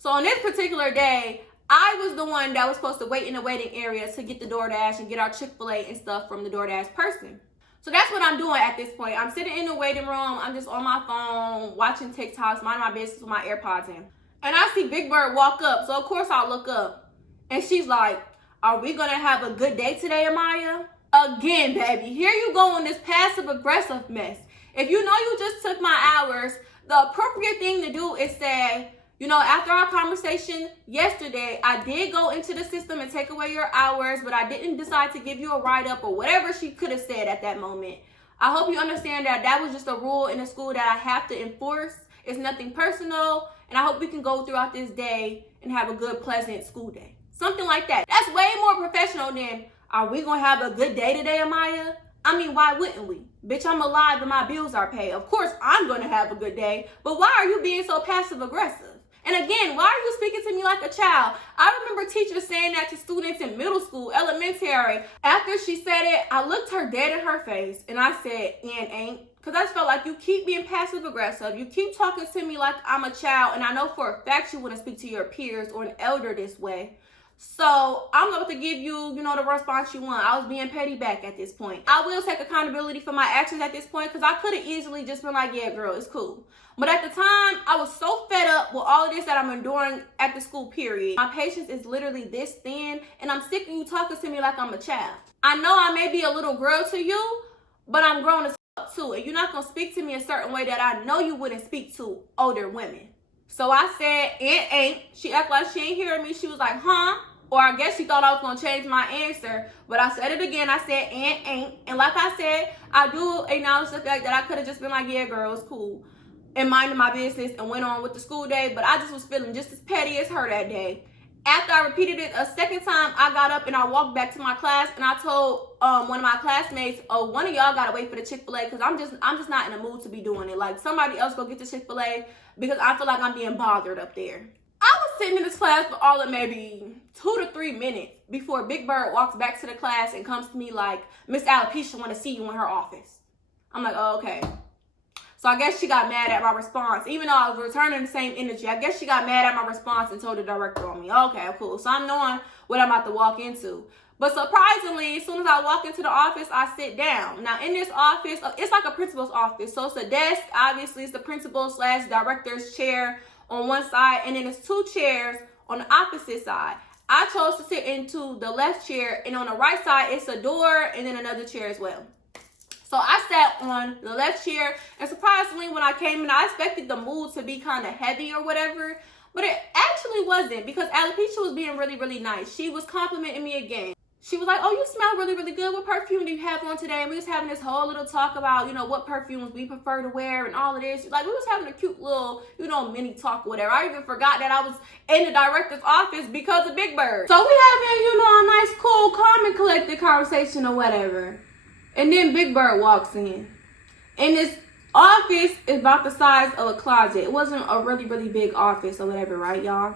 So on this particular day, I was the one that was supposed to wait in the waiting area to get the DoorDash and get our Chick-fil-A and stuff from the DoorDash person. So that's what I'm doing at this point. I'm sitting in the waiting room. I'm just on my phone, watching TikToks, minding my business with my AirPods in. And I see Big Bird walk up. So of course I look up. And she's like, "Are we going to have a good day today, Amaya?" Again, baby, here you go on this passive-aggressive mess. If you know you just took my hours, the appropriate thing to do is say, you know, after our conversation yesterday, I did go into the system and take away your hours, but I didn't decide to give you a write-up or whatever she could have said at that moment. I hope you understand that that was just a rule in the school that I have to enforce. It's nothing personal, and I hope we can go throughout this day and have a good, pleasant school day. Something like that. That's way more professional than, "Are we going to have a good day today, Amaya?" I mean, why wouldn't we? Bitch, I'm alive and my bills are paid. Of course I'm going to have a good day, but why are you being so passive-aggressive? And again, why are you speaking to me like a child? I remember teachers saying that to students in middle school, elementary. After she said it, I looked her dead in her face and I said, "And ain't." Because I just felt like you keep being passive aggressive. You keep talking to me like I'm a child. And I know for a fact you wouldn't speak to your peers or an elder this way. So I'm about to give you, you know, the response you want. I was being petty back at this point. I will take accountability for my actions at this point because I could have easily just been like, "Yeah, girl, it's cool." But at the time, I was so fed up with all of this that I'm enduring at the school period. My patience is literally this thin, and I'm sick of you talking to me like I'm a child. I know I may be a little girl to you, but I'm grown as fuck too, and you're not going to speak to me a certain way that I know you wouldn't speak to older women. So I said, "And ain't." She acted like she ain't hearing me. She was like, "Huh?" Or I guess she thought I was going to change my answer. But I said it again. I said, "And ain't." And like I said, I do acknowledge the fact that I could have just been like, "Yeah, girl, it's cool," and minded my business and went on with the school day. But I just was feeling just as petty as her that day. After I repeated it a second time, I got up and I walked back to my class. And I told one of my classmates, "Oh, one of y'all got to wait for the Chick-fil-A because I'm just not in the mood to be doing it. Like, somebody else go get the Chick-fil-A because I feel like I'm being bothered up there." I was sitting in this class for all of maybe 2 to 3 minutes before Big Bird walks back to the class and comes to me like, "Miss Alopecia want to see you in her office." I'm like, "Oh, okay." So I guess she got mad at my response. Even though I was returning the same energy, I guess she got mad at my response and told the director on me. Okay, cool. So I'm knowing what I'm about to walk into. But surprisingly, as soon as I walk into the office, I sit down. Now, in this office, it's like a principal's office. So it's a desk. Obviously, it's the principal/director's chair on one side, and then there's 2 chairs on the opposite side. I chose to sit into the left chair, and on the right side, it's a door and then another chair as well. So I sat on the left chair, and surprisingly, when I came in, I expected the mood to be kind of heavy or whatever, but it actually wasn't because Alopecia was being really, really nice. She was complimenting me again. She was like, "Oh, you smell really, really good. What perfume do you have on today?" And we was having this whole little talk about, you know, what perfumes we prefer to wear and all of this. Like, we was having a cute little, you know, mini talk or whatever. I even forgot that I was in the director's office because of Big Bird. So we having, you know, a nice, cool, calm and collected conversation or whatever. And then Big Bird walks in. And this office is about the size of a closet. It wasn't a really, really big office or whatever, right, y'all?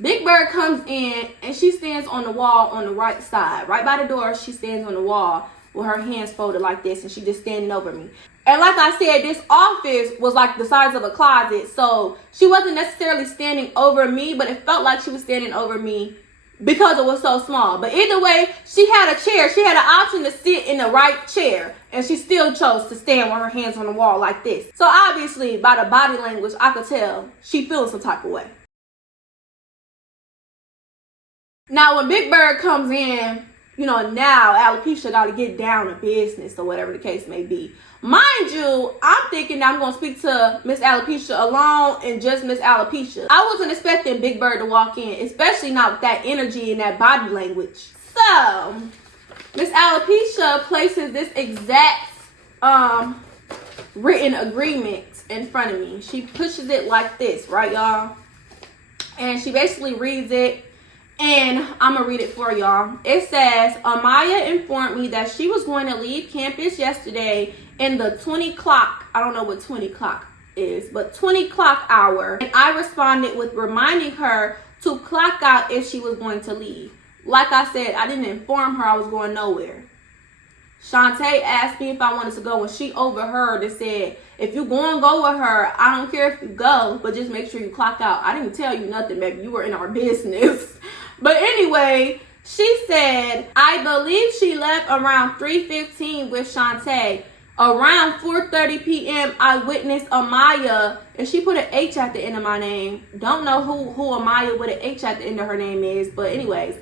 Big Bird comes in and she stands on the wall on the right side. Right by the door, she stands on the wall with her hands folded like this, and she just standing over me. And like I said, this office was like the size of a closet, so she wasn't necessarily standing over me, but it felt like she was standing over me because it was so small. But either way, she had a chair. She had an option to sit in the right chair, and she still chose to stand with her hands on the wall like this. So obviously, by the body language, I could tell she feels some type of way. Now, when Big Bird comes in, you know, now Alopecia got to get down to business or whatever the case may be. Mind you, I'm thinking that I'm going to speak to Miss Alopecia alone and just Miss Alopecia. I wasn't expecting Big Bird to walk in, especially not with that energy and that body language. So, Miss Alopecia places this exact written agreement in front of me. She pushes it like this, right, y'all? And she basically reads it. And I'm going to read it for y'all. It says, "Amaya informed me that she was going to leave campus yesterday in the 20 clock. I don't know what 20 clock is, but 20 clock hour. And I responded with reminding her to clock out if she was going to leave. Like I said, I didn't inform her I was going nowhere. Shantae asked me if I wanted to go, and she overheard and said, if you go with her, I don't care if you go, but just make sure you clock out. I didn't tell you nothing, baby. You were in our business. But anyway, she said, I believe she left around 3:15 with Shantae. Around 4:30 p.m., I witnessed Amaya, and she put an H at the end of my name. Don't know who Amaya with an H at the end of her name is, but anyways.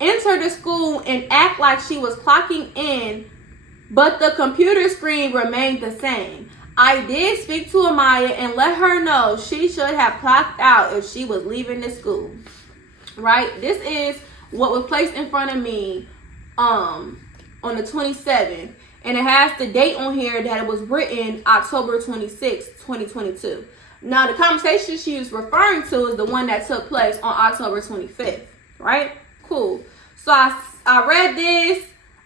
Enter the school and act like she was clocking in, but the computer screen remained the same. I did speak to Amaya and let her know she should have clocked out if she was leaving the school. Right? This is what was placed in front of me on the 27th. And it has the date on here that it was written October 26, 2022. Now, the conversation she was referring to is the one that took place on October 25th. Right? Cool. So I read this.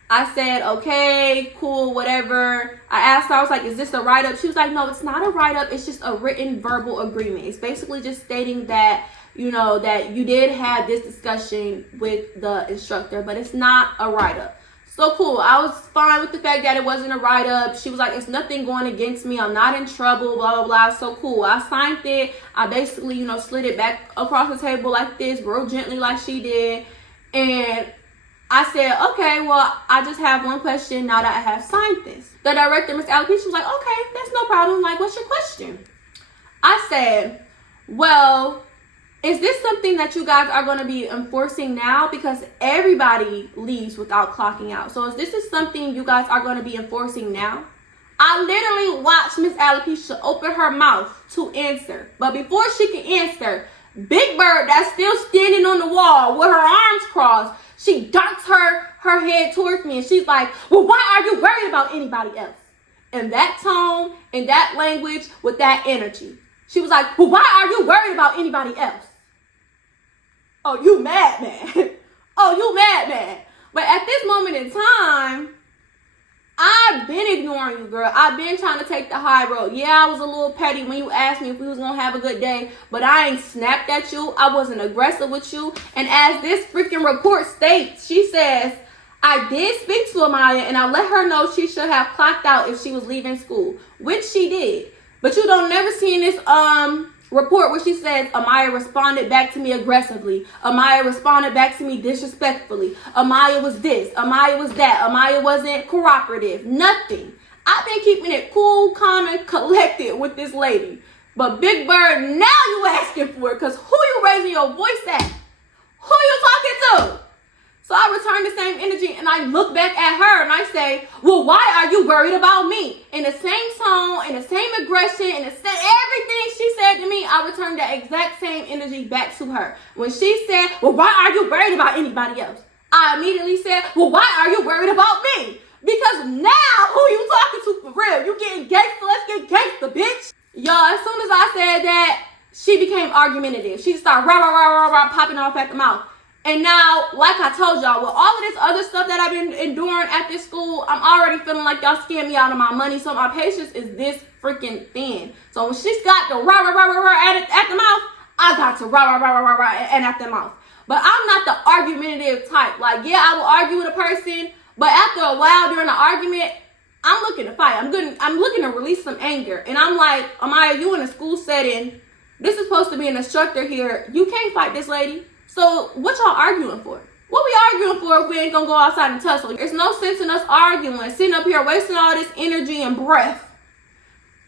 I said, okay, cool, whatever. I asked her, I was like, is this a write-up? She was like, no, it's not a write-up. It's just a written verbal agreement. It's basically just stating that, you know, that you did have this discussion with the instructor, but it's not a write-up. So cool. I was fine with the fact that it wasn't a write-up. She was like, it's nothing going against me. I'm not in trouble, blah, blah, blah. So cool. I signed it. I basically, you know, slid it back across the table like this, real gently like she did. And I said, okay, well, I just have one question now that I have signed this. The director, Ms. Alopecia, was like, okay, that's no problem. Like, what's your question? I said, well, is this something that you guys are going to be enforcing now? Because everybody leaves without clocking out. So is this something you guys are going to be enforcing now? I literally watched Ms. Alopecia open her mouth to answer. But before she could answer, Big Bird, that's still standing on the wall with her arms crossed, she darts her head towards me, and she's like, well, why are you worried about anybody else? In that tone, in that language, with that energy. She was like, well, why are you worried about anybody else? Oh, you mad, man. Oh, you mad, man. But at this moment in time, I've been ignoring you, girl. I've been trying to take the high road. Yeah, I was a little petty when you asked me if we was going to have a good day, but I ain't snapped at you. I wasn't aggressive with you. And as this freaking report states, she says, I did speak to Amaya and I let her know she should have clocked out if she was leaving school, which she did. But you don't never see in this report where she says Amaya responded back to me aggressively. Amaya responded back to me disrespectfully. Amaya was this. Amaya was that. Amaya wasn't cooperative. Nothing. I've been keeping it cool, calm, and collected with this lady. But Big Bird, now you asking for it, because who you raising your voice at? Who you talking to? So I return the same energy and I look back at her and I say, well, why are you worried about me? In the same tone, in the same aggression, in the same everything she said to me, I returned that exact same energy back to her. When she said, well, why are you worried about anybody else? I immediately said, well, why are you worried about me? Because now who you talking to for real? You getting gangster? Let's get gangster, bitch. Y'all, as soon as I said that, she became argumentative. She started rah, rah, rah, rah, rah, popping off at the mouth. And now, like I told y'all, with all of this other stuff that I've been enduring at this school, I'm already feeling like y'all scam me out of my money. So my patience is this freaking thin. So when she's got the rah, rah, rah, rah, rah at the mouth, I got to rah, rah, rah, rah, rah, and at the mouth. But I'm not the argumentative type. Like, yeah, I will argue with a person, but after a while during the argument, I'm looking to fight. I'm looking to release some anger. And I'm like, Amaya, you in a school setting. This is supposed to be an instructor here. You can't fight this lady. So what y'all arguing for? What we arguing for if we ain't gonna go outside and tussle? There's no sense in us arguing, sitting up here wasting all this energy and breath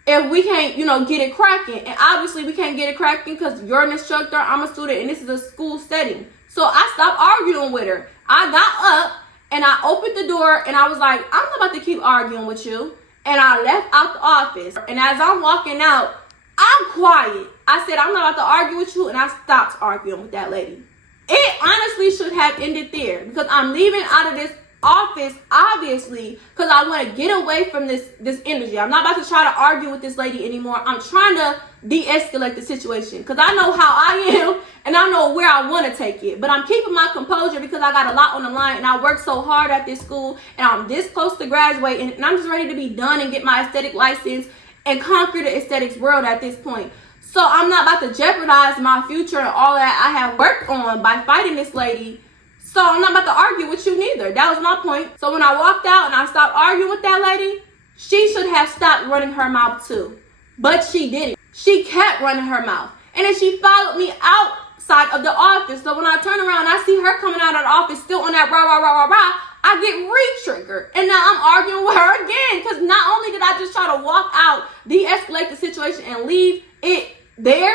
if we can't, get it cracking. And obviously we can't get it cracking because you're an instructor, I'm a student, and this is a school setting. So I stopped arguing with her. I got up and I opened the door and I was like, I'm not about to keep arguing with you. And I left out the office. And as I'm walking out, I'm quiet. I said, I'm not about to argue with you, and I stopped arguing with that lady. It honestly should have ended there because I'm leaving out of this office, obviously, because I want to get away from this energy. I'm not about to try to argue with this lady anymore. I'm trying to de-escalate the situation because I know how I am and I know where I want to take it. But I'm keeping my composure because I got a lot on the line and I worked so hard at this school and I'm this close to graduating and I'm just ready to be done and get my aesthetic license and conquer the aesthetics world at this point. So I'm not about to jeopardize my future and all that I have worked on by fighting this lady So I'm not about to argue with you neither. That was my point. So when I walked out and I stopped arguing with that lady, she should have stopped running her mouth too. But she didn't. She kept running her mouth. And then she followed me outside of the office. So when I turn around and I see her coming out of the office still on that rah, rah, rah, rah, rah, I get re-triggered. And now I'm arguing with her again. Because not only did I just try to walk out, de-escalate the situation, and leave it there,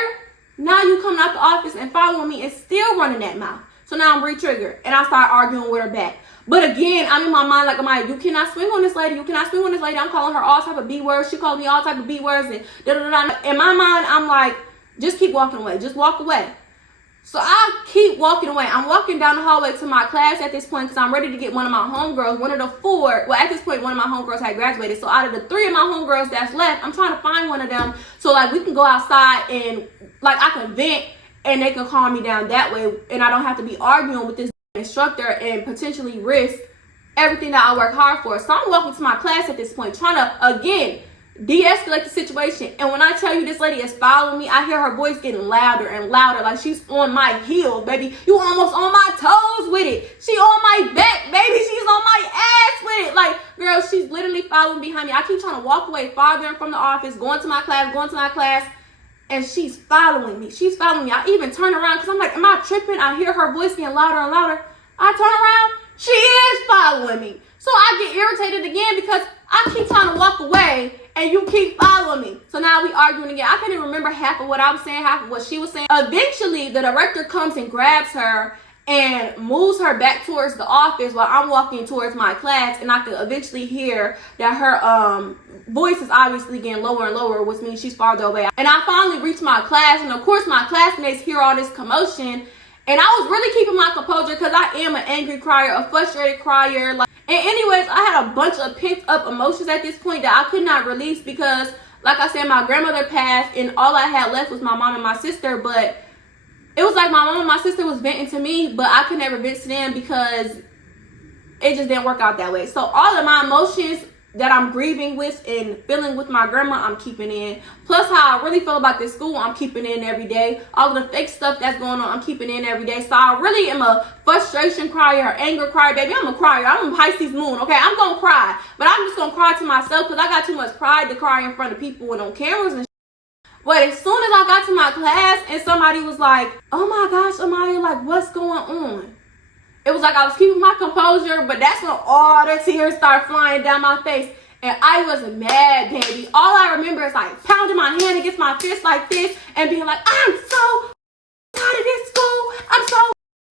now you coming out the office and following me and still running that mouth. So now I'm re-triggered. And I start arguing with her back. But again, I'm in my mind like, you cannot swing on this lady. You cannot swing on this lady. I'm calling her all type of B words. She called me all type of B words. And da-da-da-da. In my mind, I'm like, just keep walking away. Just walk away. So I keep walking away. I'm walking down the hallway to my class at this point because I'm ready to get one of my homegirls. One of the four. Well, at this point, one of my homegirls had graduated. So out of the three of my homegirls that's left, I'm trying to find one of them so like we can go outside and like I can vent and they can calm me down that way. And I don't have to be arguing with this instructor and potentially risk everything that I work hard for. So I'm walking to my class at this point, trying to, again, de-escalate the situation. And when I tell you this lady is following me, I hear her voice getting louder and louder, like she's on my heels, baby. You almost on my toes with it. She on my back, baby. She's on my ass with it. Like, girl, she's literally following behind me. I keep trying to walk away farther from the office, going to my class, and she's following me. She's following me. I even turn around because I'm like, am I tripping? I hear her voice getting louder and louder. I turn around. She is following me. So I get irritated again because I keep trying to walk away and you keep following me. So now we arguing again. I can't even remember half of what I was saying, half of what she was saying. Eventually, the director comes and grabs her and moves her back towards the office while I'm walking towards my class, and I can eventually hear that her voice is obviously getting lower and lower, which means she's farther away. And I finally reach my class, and of course my classmates hear all this commotion, and I was really keeping my composure because I am an angry crier, a frustrated crier. And anyways, I had a bunch of pent up emotions at this point that I could not release because, like I said, my grandmother passed, and all I had left was my mom and my sister, but it was like my mom and my sister was venting to me, but I could never vent to them because it just didn't work out that way. So all of my emotions that I'm grieving with and feeling with my grandma, I'm keeping in. Plus how I really feel about this school, I'm keeping in every day. All of the fake stuff that's going on, I'm keeping in every day. So I really am a frustration crier, anger crier, baby. I'm a crier. I'm a Pisces moon, okay? I'm going to cry. But I'm just going to cry to myself because I got too much pride to cry in front of people and on cameras and But as soon as I got to my class and somebody was like, oh my gosh, Amaya, like, what's going on? It was like I was keeping my composure, but that's when all the tears started flying down my face. And I was mad, baby. All I remember is like pounding my hand against my fist like this and being like, I'm so tired of this school. I'm so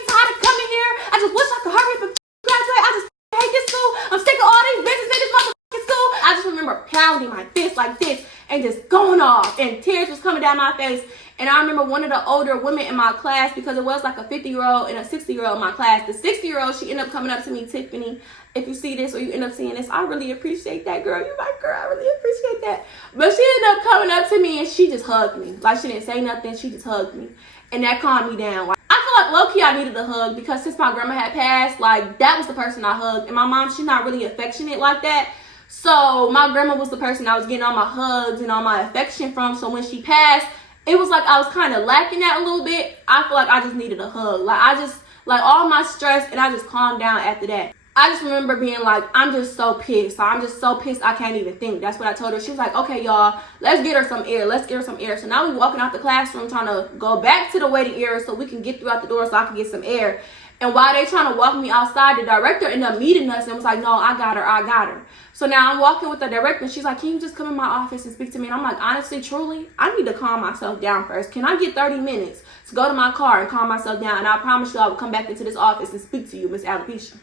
tired of coming here. I just wish I could hurry up and graduate. I just hate this school. I'm sick of all these bitches in this motherfucking school. I just remember pounding my fist like this and just going off, and tears was coming down my face. And I remember one of the older women in my class, because it was like a 50-year-old and a 60-year-old in my class. The 60-year-old, she ended up coming up to me, Tiffany, if you see this or you end up seeing this, I really appreciate that, girl. You're my girl. I really appreciate that. But she ended up coming up to me and she just hugged me. Like, she didn't say nothing. She just hugged me. And that calmed me down. Like, I feel like low-key I needed a hug because since my grandma had passed, like, that was the person I hugged. And my mom, she's not really affectionate like that. So my grandma was the person I was getting all my hugs and all my affection from. So when she passed, it was like I was kind of lacking that a little bit. I feel like I just needed a hug. Like, I just, like, all my stress, and I just calmed down after that. I just remember being like, I'm just so pissed. I'm just so pissed I can't even think. That's what I told her. She was like, okay, y'all, let's get her some air. Let's get her some air. So now we walking out the classroom trying to go back to the waiting area so we can get through out the door so I can get some air. And while they trying to walk me outside, the director ended up meeting us and was like, no, I got her. So now I'm walking with the director and she's like, can you just come in my office and speak to me? And I'm like, honestly, truly, I need to calm myself down first. Can I get 30 minutes to go to my car and calm myself down? And I promise you I will come back into this office and speak to you, Miss Alopecia.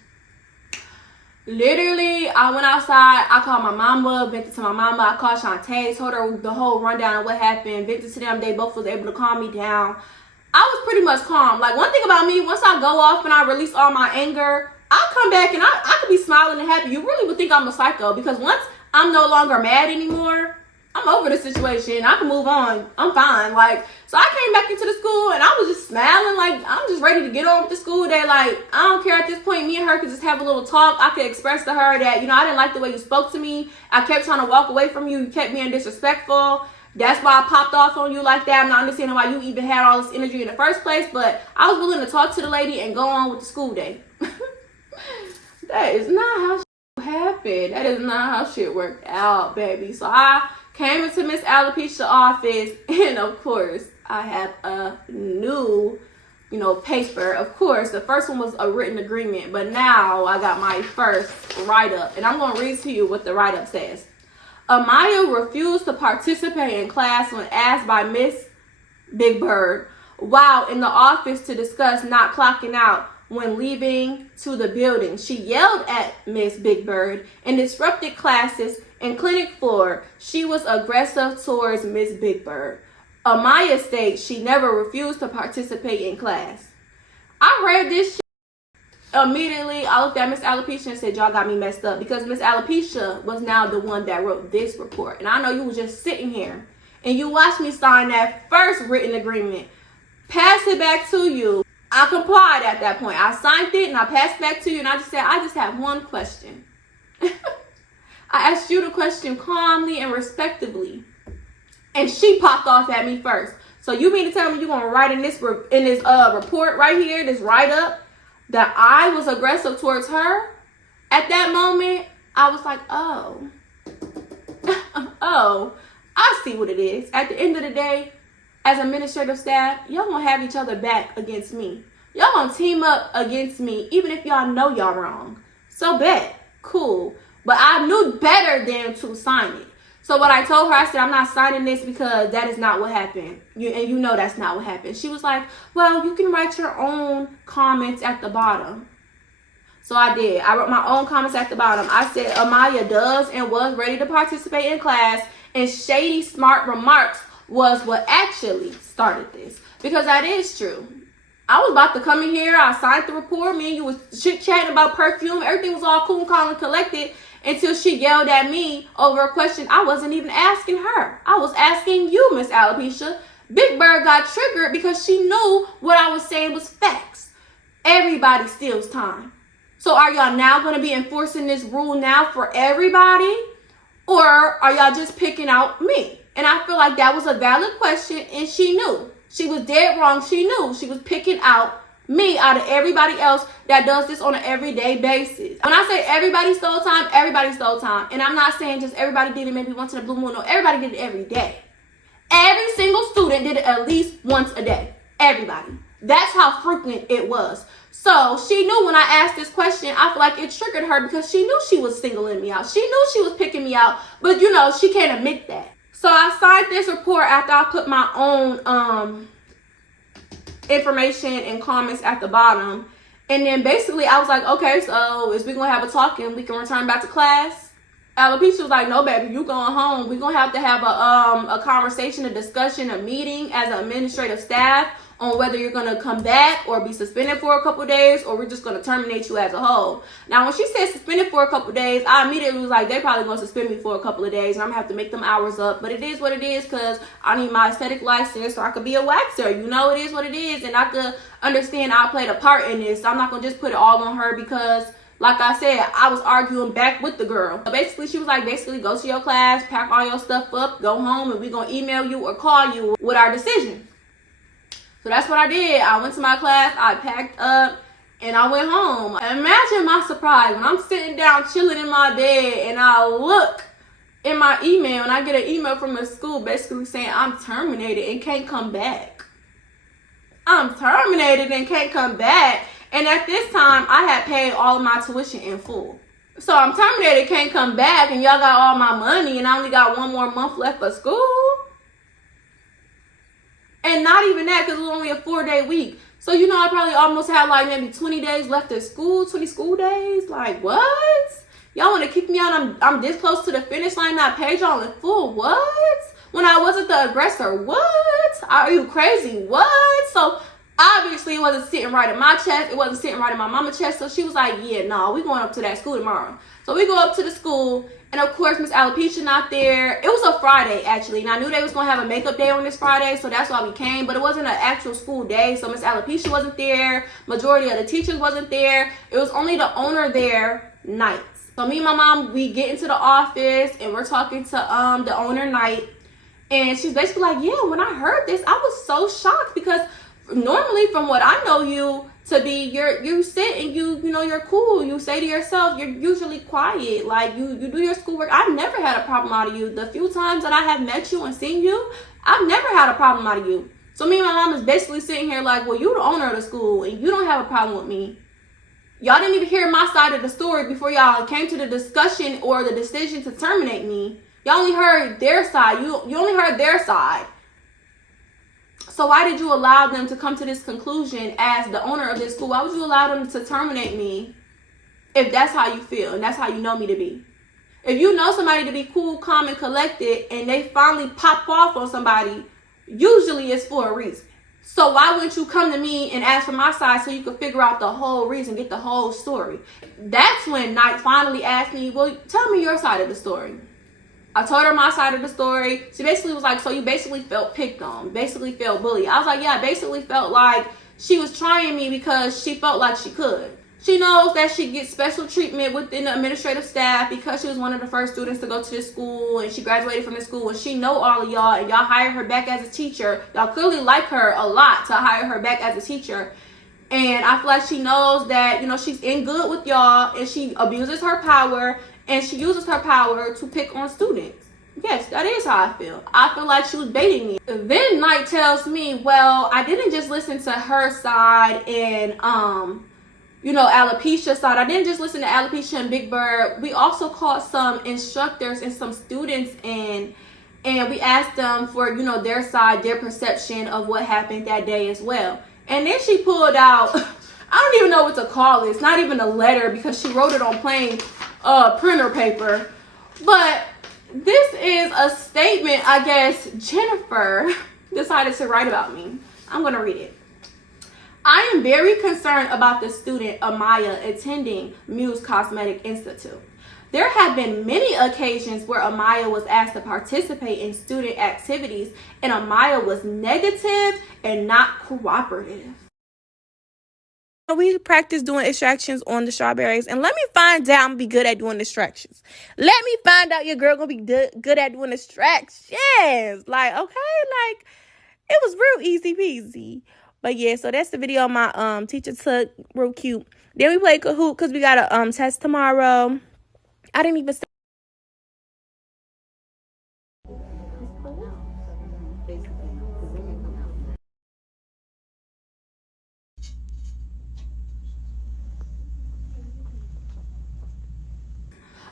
Literally, I went outside, I called my mama, vented to my mama, I called Shantae, told her the whole rundown of what happened, vented to them, they both was able to calm me down. I was pretty much calm. Like, one thing about me, once I go off and I release all my anger, I'll come back and I could be smiling and happy. You really would think I'm a psycho because once I'm no longer mad anymore, I'm over the situation. I can move on. I'm fine. Like, so I came back into the school and I was just smiling. Like, I'm just ready to get on with the school day. Like, I don't care at this point. Me and her could just have a little talk. I could express to her that, you know, I didn't like the way you spoke to me. I kept trying to walk away from you. You kept being disrespectful. That's why I popped off on you like that. I'm not understanding why you even had all this energy in the first place, but I was willing to talk to the lady and go on with the school day. That is not how shit happened. That is not how shit worked out, baby. So I came into Miss Alopecia's office, and of course, I have a new, paper. Of course, the first one was a written agreement, but now I got my first write-up, and I'm going to read to you what the write-up says. Amaya refused to participate in class when asked by Miss Big Bird while in the office to discuss not clocking out when leaving to the building. She yelled at Miss Big Bird and disrupted classes and clinic floor. She was aggressive towards Miss Big Bird. Amaya states she never refused to participate in class. I read this shit. Immediately, I looked at Miss Alopecia and said, y'all got me messed up, because Miss Alopecia was now the one that wrote this report. And I know you was just sitting here and you watched me sign that first written agreement, pass it back to you. I complied at that point. I signed it and I passed it back to you, and I just said, I just have one question. I asked you the question calmly and respectively, and she popped off at me first. So you mean to tell me you're going to write in this report right here, this write-up, that I was aggressive towards her? At that moment, I was like, oh, I see what it is. At the end of the day, as administrative staff, y'all gonna have each other back against me. Y'all gonna team up against me, even if y'all know y'all wrong. So bet, cool. But I knew better than to sign it. So what I told her, I said, I'm not signing this because that is not what happened. And you know that's not what happened. She was like, well, you can write your own comments at the bottom. So I did. I wrote my own comments at the bottom. I said, Amaya does and was ready to participate in class, and shady smart remarks was what actually started this. Because that is true. I was about to come in here. I signed the report. Me and you was chit-chatting about perfume. Everything was all cool, calm, and collected, until she yelled at me over a question I wasn't even asking her. I was asking you, Miss Alopecia. Big Bird got triggered because she knew what I was saying was facts. Everybody steals time. So are y'all now going to be enforcing this rule now for everybody? Or are y'all just picking out me? And I feel like that was a valid question, and she knew. She was dead wrong. She knew. She was picking out me out of everybody else that does this on an everyday basis. When I say everybody stole time, everybody stole time. And I'm not saying just everybody did it maybe once in a blue moon. No, everybody did it every day. Every single student did it at least once a day. Everybody. That's how frequent it was. So she knew when I asked this question, I feel like it triggered her because she knew she was singling me out. She knew she was picking me out, but she can't admit that. So I signed this report after I put my own information and comments at the bottom. And then basically I was like, okay, so is we gonna have a talk and we can return back to class? Alopecia was like, no, baby, you going home. We're gonna have to have a conversation, a discussion, a meeting as an administrative staff on whether you're gonna come back or be suspended for a couple days, or we're just gonna terminate you as a whole. Now, when she said suspended for a couple days, I immediately was like, they probably gonna suspend me for a couple of days, and I'm gonna have to make them hours up. But it is what it is, because I need my aesthetic license so I could be a waxer. It is what it is, and I could understand I played a part in this. So I'm not gonna just put it all on her because, like I said, I was arguing back with the girl. So basically, she was like, go to your class, pack all your stuff up, go home, and we're gonna email you or call you with our decision. So that's what I did. I went to my class, I packed up, and I went home. Imagine my surprise when I'm sitting down chilling in my bed and I look in my email and I get an email from the school basically saying I'm terminated and can't come back. I'm terminated and can't come back. And at this time, I had paid all of my tuition in full. So I'm terminated, can't come back, and y'all got all my money, and I only got 1 more month left of school. And not even that, because it was only a 4-day week. So, I probably almost had like maybe 20 days left of school, 20 school days. Like, what? Y'all want to kick me out? I'm this close to the finish line, not paid y'all in full. What? When I wasn't the aggressor. What? Are you crazy? What? So, obviously, it wasn't sitting right in my chest. It wasn't sitting right in my mama's chest. So, she was like, yeah, no, we going up to that school tomorrow. So, we go up to the school. And of course, Miss Alopecia not there. It was a Friday, actually. And I knew they was going to have a makeup day on this Friday. So that's why we came. But it wasn't an actual school day. So Miss Alopecia wasn't there. Majority of the teachers wasn't there. It was only the owner there nights. So me and my mom, we get into the office. And we're talking to the owner night. And she's basically like, yeah, when I heard this, I was so shocked because normally from what I know you to be, you sit and you know, you're cool. You say to yourself, you're usually quiet. Like you do your schoolwork. I've never had a problem out of you. The few times that I have met you and seen you, I've never had a problem out of you. So me and my mom is basically sitting here like, well, you're the owner of the school and you don't have a problem with me. Y'all didn't even hear my side of the story before y'all came to the discussion or the decision to terminate me. Y'all only heard their side. You only heard their side. So why did you allow them to come to this conclusion as the owner of this school? Why would you allow them to terminate me if that's how you feel and that's how you know me to be? If you know somebody to be cool, calm, and collected and they finally pop off on somebody, usually it's for a reason. So why wouldn't you come to me and ask for my side so you could figure out the whole reason, get the whole story? That's when Knight finally asked me, well, tell me your side of the story. I told her my side of the story. She basically was like, so you basically felt picked on, basically felt bullied. I was like, yeah, I basically felt like she was trying me because she felt like she could. She knows that she gets special treatment within the administrative staff because she was one of the first students to go to this school and she graduated from this school and she know all of y'all and y'all hired her back as a teacher. Y'all clearly like her a lot to hire her back as a teacher. And I feel like she knows that, you know, she's in good with y'all and she abuses her power and she uses her power to pick on students. Yes, that is how I feel. I feel like she was baiting me. Then Knight tells me, well, I didn't just listen to her side and, you know, Alopecia's side. I didn't just listen to Alopecia and Big Bird. We also called some instructors and some students in, and we asked them for, you know, their side, their perception of what happened that day as well. And then she pulled out, I don't even know what to call it. It's not even a letter because she wrote it on plain printer paper. But this is a statement, I guess, Jennifer decided to write about me. I'm going to read it. I am very concerned about the student Amaya attending Muse Cosmetic Institute. There have been many occasions where Amaya was asked to participate in student activities and Amaya was negative and not cooperative. We practice doing extractions on the strawberries, and let me find out I'm gonna be good at doing extractions. Let me find out your girl gonna be good at doing extractions. Like, okay, like it was real easy peasy. But yeah, so that's the video my teacher took, real cute. Then we played Kahoot because we got a test tomorrow. I didn't even say.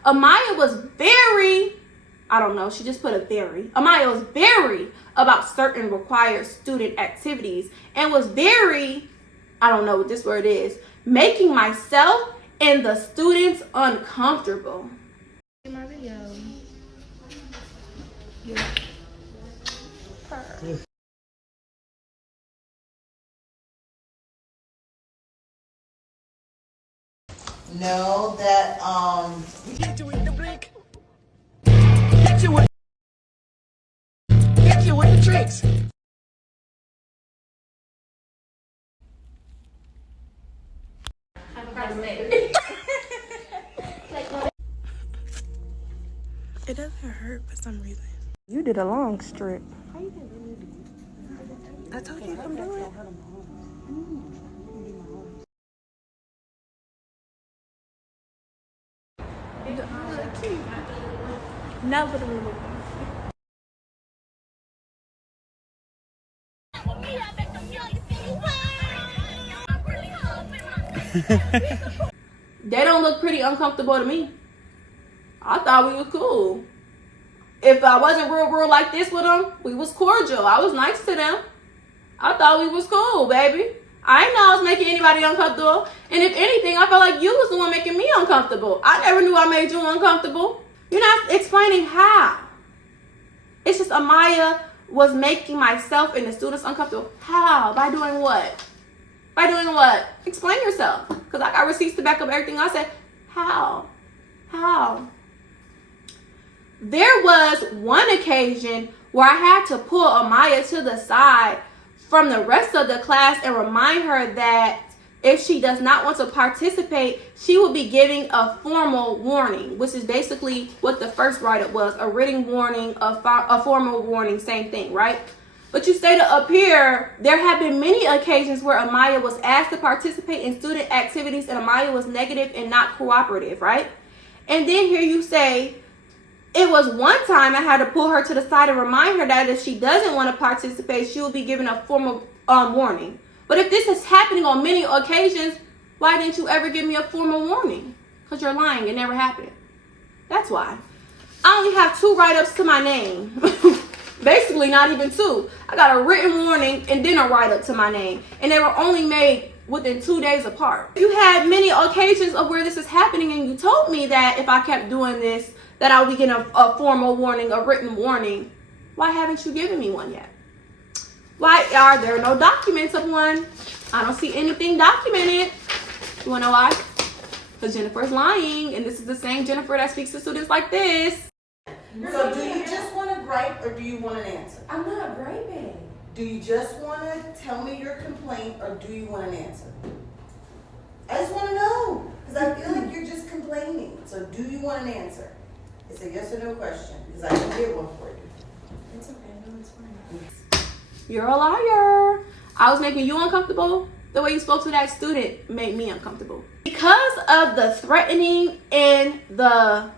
Amaya was very, I don't know, she just put a very. Amaya was very about certain required student activities and was very, I don't know what this word is, making myself and the students uncomfortable. In my video. Yeah. Know that Hit you with the blink. Hit you with the tricks. It doesn't hurt for some reason. You did a long strip. I told you to come do it. Never remove. They don't look pretty uncomfortable to me. I thought we was cool. If I wasn't real like this with them, we was cordial. I was nice to them. I thought we was cool, baby. I didn't know I was making anybody uncomfortable. And if anything, I felt like you was the one making me uncomfortable. I never knew I made you uncomfortable. You're not explaining how. It's just Amaya was making myself and the students uncomfortable. How? By doing what? By doing what? Explain yourself. Because I got receipts to back up everything I said. How? How? There was one occasion where I had to pull Amaya to the side from the rest of the class and remind her that If she does not want to participate, she will be giving a formal warning, which is basically what the first write-up was, a written warning, a formal warning, same thing, right? But you stated up here, there have been many occasions where Amaya was asked to participate in student activities and Amaya was negative and not cooperative, right? And then here you say, it was one time I had to pull her to the side and remind her that if she doesn't want to participate, she will be given a formal warning. But if this is happening on many occasions, why didn't you ever give me a formal warning? Because you're lying. It never happened. That's why. I only have 2 write-ups to my name. Basically, not even 2. I got a written warning and then a write-up to my name. And they were only made within 2 days apart. You had many occasions of where this is happening and you told me that if I kept doing this, that I would be getting a formal warning, a written warning. Why haven't you given me one yet? Why are there no documents of one? I don't see anything documented. You wanna know why? Because Jennifer's lying, and this is the same Jennifer that speaks to students like this. So do you just want to gripe or do you want an answer? I'm not griping. Do you just want to tell me your complaint or do you want an answer? I just want to know because I feel like you're just complaining. So do you want an answer? It's a yes or no question because I can get one for you. It's okay. No, it's fine. You're a liar. I was making you uncomfortable. The way you spoke to that student made me uncomfortable. Because of the threatening and the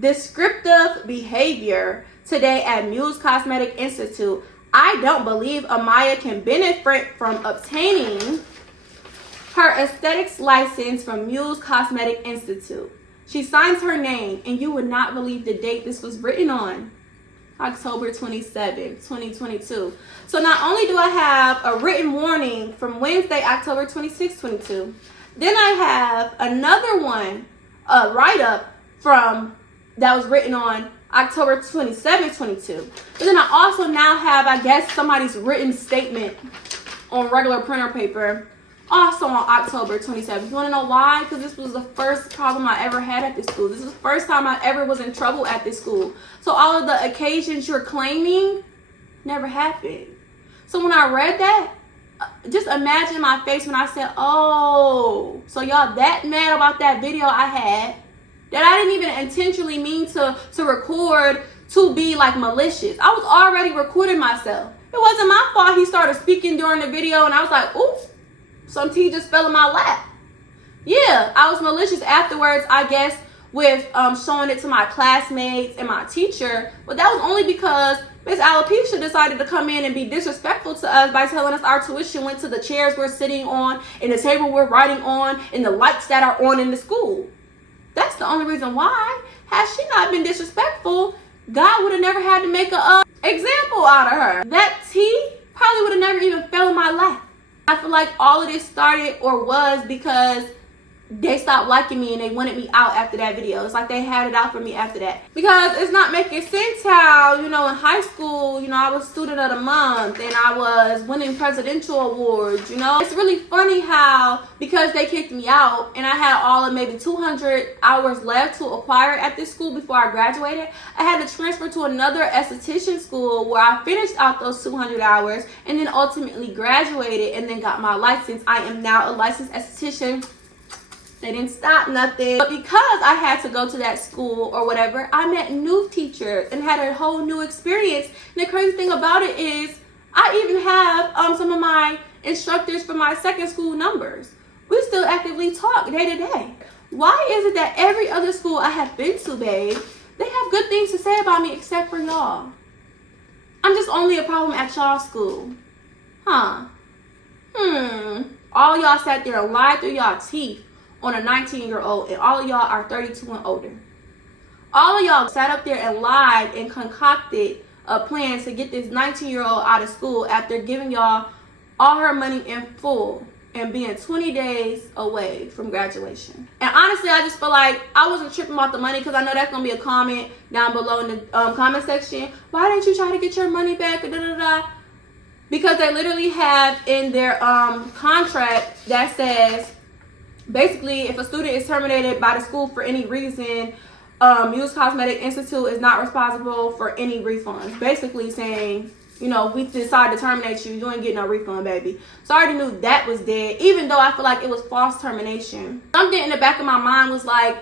descriptive behavior today at Muse Cosmetic Institute, I don't believe Amaya can benefit from obtaining her aesthetics license from Muse Cosmetic Institute. She signs her name, and you would not believe the date this was written on. October 27, 2022. So not only do I have a written warning from Wednesday, October 26, 22, then I have another one, a write-up that was written on October 27, 22. But then I also now have, I guess, somebody's written statement on regular printer paper, also on October 27th. You want to know why? Because this was the first problem I ever had at this school. This is the first time I ever was in trouble at this school. So all of the occasions you're claiming never happened. So when I read that, just imagine my face when I said, oh, so y'all that mad about that video I had that I didn't even intentionally mean to record to be like malicious. I was already recording myself. It wasn't my fault he started speaking during the video and I was like, oops. Some tea just fell in my lap. Yeah, I was malicious afterwards, I guess, with showing it to my classmates and my teacher. But that was only because Miss Alopecia decided to come in and be disrespectful to us by telling us our tuition went to the chairs we're sitting on and the table we're writing on and the lights that are on in the school. That's the only reason why. Had she not been disrespectful, God would have never had to make a example out of her. That tea probably would have never even fell in my lap. I feel like all of this started or was because they stopped liking me and they wanted me out after that video. It's like they had it out for me after that. Because it's not making sense how, in high school, I was student of the month and I was winning presidential awards, It's really funny how, because they kicked me out and I had all of maybe 200 hours left to acquire at this school before I graduated, I had to transfer to another esthetician school where I finished out those 200 hours and then ultimately graduated and then got my license. I am now a licensed esthetician. They didn't stop nothing. But because I had to go to that school or whatever, I met new teachers and had a whole new experience. And the crazy thing about it is I even have some of my instructors from my second school numbers. We still actively talk day to day. Why is it that every other school I have been to, babe, they have good things to say about me except for y'all? I'm just only a problem at y'all school. Huh? All y'all sat there and lied through y'all teeth on a 19-year-old, and all of y'all are 32 and older. All of y'all sat up there and lied and concocted a plan to get this 19-year-old out of school after giving y'all all her money in full and being 20 days away from graduation. And honestly, I just feel like I wasn't tripping about the money because I know that's going to be a comment down below in the comment section. Why didn't you try to get your money back? Because they literally have in their contract that says, basically, if a student is terminated by the school for any reason, Muse Cosmetic Institute is not responsible for any refunds. Basically saying You know, if we decide to terminate you, you ain't getting no refund, baby. So I already knew that was dead, even though I feel like it was false termination. Something in the back of my mind was like,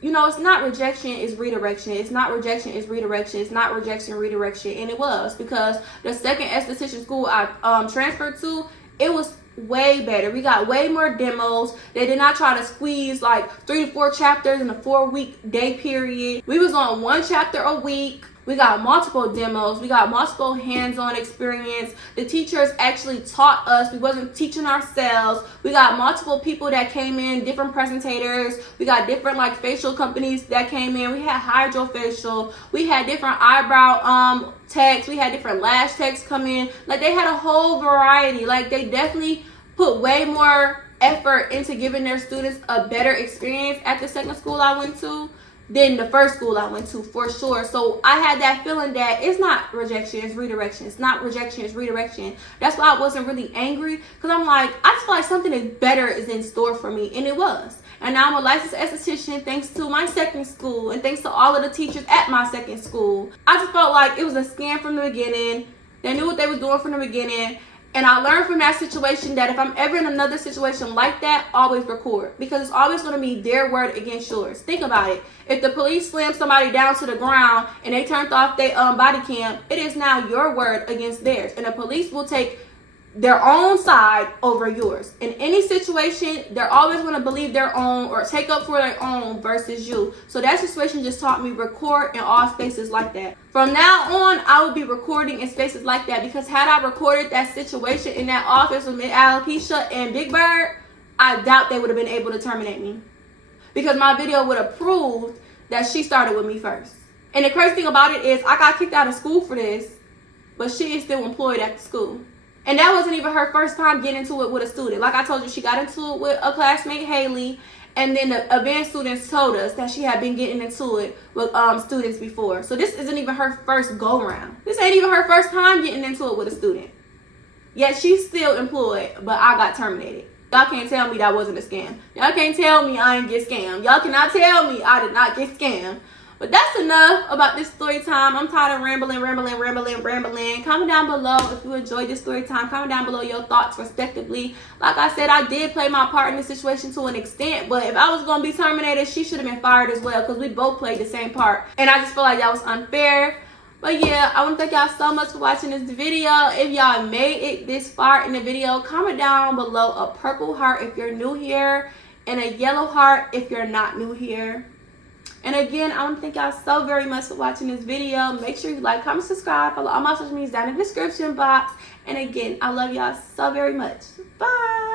you know, it's not rejection, it's redirection. It's not rejection, it's redirection. It's not rejection, redirection. And it was, because the second esthetician school I transferred to, it was way better. We got way more demos. They did not try to squeeze like 3 to 4 chapters in a 4-week day period. We was on 1 chapter a week. We got multiple demos. We got multiple hands-on experience. The teachers actually taught us. We wasn't teaching ourselves. We got multiple people that came in, different presentators. We got different like facial companies that came in. We had hydrofacial. We had different eyebrow techs. We had different lash techs come in. Like, they had a whole variety. Like, they definitely put way more effort into giving their students a better experience at the second school I went to than the first school I went to, for sure. So I had that feeling that it's not rejection, it's redirection. It's not rejection, it's redirection. That's why I wasn't really angry, because I'm like, I just feel like something better is in store for me, and it was. And now I'm a licensed esthetician thanks to my second school and thanks to all of the teachers at my second school. I just felt like it was a scam from the beginning. They knew what they was doing from the beginning. And I learned from that situation that if I'm ever in another situation like that, always record, because it's always going to be their word against yours. Think about it. If the police slam somebody down to the ground and they turned off their body cam, it is now your word against theirs. And the police will take their own side over yours. In any situation, they're always going to believe their own or take up for their own versus you. So that situation just taught me record in all spaces like that. From now on, I will be recording in spaces like that, because had I recorded that situation in that office with Alopecia and Big Bird, I doubt they would have been able to terminate me, because my video would have proved that she started with me first. And the crazy thing about it is I got kicked out of school for this, but she is still employed at the school. And that wasn't even her first time getting into it with a student. Like I told you, she got into it with a classmate, Haley, and then the advanced students told us that she had been getting into it with students before. So this isn't even her first go-round. This ain't even her first time getting into it with a student. Yet she's still employed, but I got terminated. Y'all can't tell me that wasn't a scam. Y'all can't tell me I didn't get scammed. Y'all cannot tell me I did not get scammed. But that's enough about this story time. I'm tired of rambling. Comment down below if you enjoyed this story time. Comment down below your thoughts respectively. Like I said, I did play my part in this situation to an extent, but if I was going to be terminated, she should have been fired as well, because we both played the same part. And I just feel like that was unfair. But yeah, I want to thank y'all so much for watching this video. If y'all made it this far in the video, comment down below a purple heart if you're new here and a yellow heart if you're not new here. And again, I want to thank y'all so very much for watching this video. Make sure you like, comment, subscribe, follow all my social medias down in the description box. And again, I love y'all so very much. Bye.